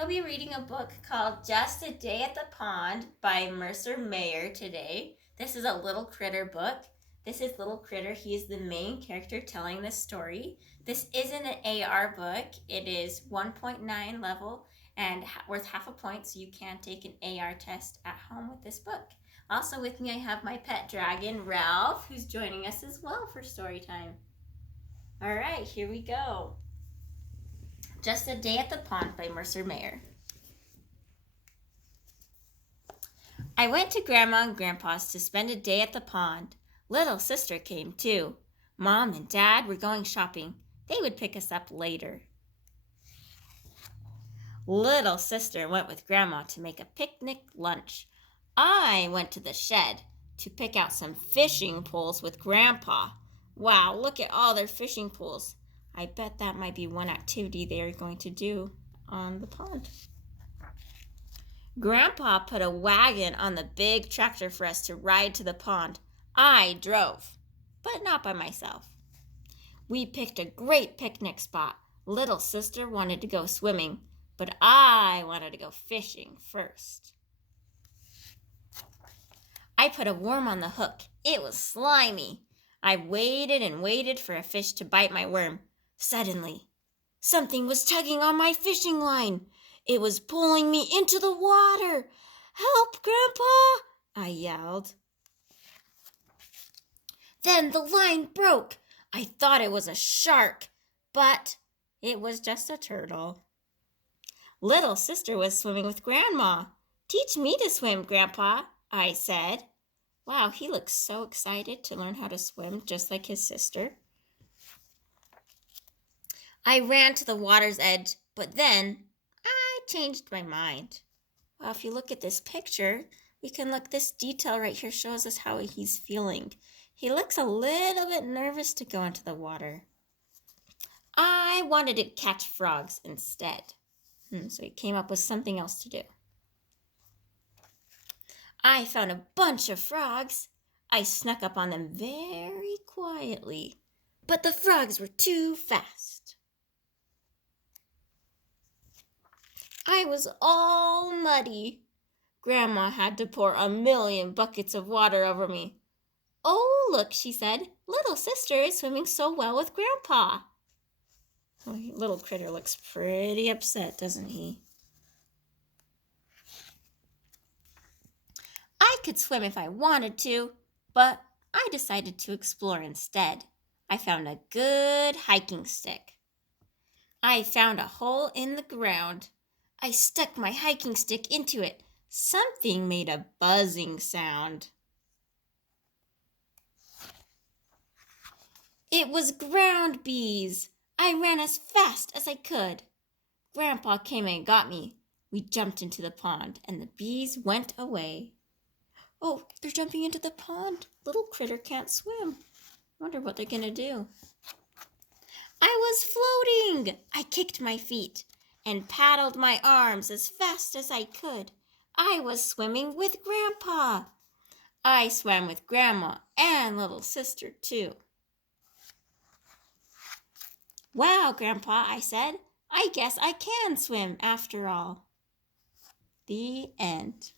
will be reading a book called Just a Day at the Pond by Mercer today. This is a little critter book. This is Little Critter. He is the main character telling this story. This isn't an AR book. It is 1.9 level and worth half a point, so you can take an AR test at home with this book. Also with me I have my pet dragon, Ralph, who's joining us as well for story time. All right, here we go. Just a Day at the Pond by Mercer. I went to Grandma and Grandpa's to spend a day at the pond. Little sister came too. Mom and Dad were going shopping. They would pick us up later. Little sister went with Grandma to make a picnic lunch. I went to the shed to pick out some fishing poles with Grandpa. Wow, look at all their fishing poles. I bet that might be one activity they are going to do on the pond. Grandpa put a wagon on the big tractor for us to ride to the pond. I drove, but not by myself. We picked a great picnic spot. Little sister wanted to go swimming, but I wanted to go fishing first. I put a worm on the hook. It was slimy. I waited and waited for a fish to bite my worm. Suddenly, something was tugging on my fishing line. It was pulling me into the water. Help, Grandpa! I yelled. Then the line broke. I thought it was a shark, but it was just a turtle. Little sister was swimming with Grandma. Teach me to swim, Grandpa, I said. Wow, he looks so excited to learn how to swim, just like his sister. I ran to the water's edge, but then I changed my mind. Well, if you look at this picture, we can look, this detail right here shows us how he's feeling. He looks a little bit nervous to go into the water. I wanted to catch frogs instead. So he came up with something else to do. I found a bunch of frogs. I snuck up on them very quietly, but the frogs were too fast. I was all muddy. Grandma had to pour 1,000,000 buckets of water over me. Oh, look, she said, little sister is swimming so well with Grandpa. Oh, little critter looks pretty upset, doesn't he? I could swim if I wanted to, but I decided to explore instead. I found a good hiking stick. I found a hole in the ground. I stuck my hiking stick into it. Something made a buzzing sound. It was ground bees. I ran as fast as I could. Grandpa came and got me. We jumped into the pond, and the bees went away. Oh, they're jumping into the pond. Little critter can't swim. Wonder what they're going to do. I was floating. I kicked my feet and paddled my arms as fast as I could. I was swimming with Grandpa. I swam with Grandma and little sister too. Wow, Grandpa, I said. I guess I can swim after all. The end.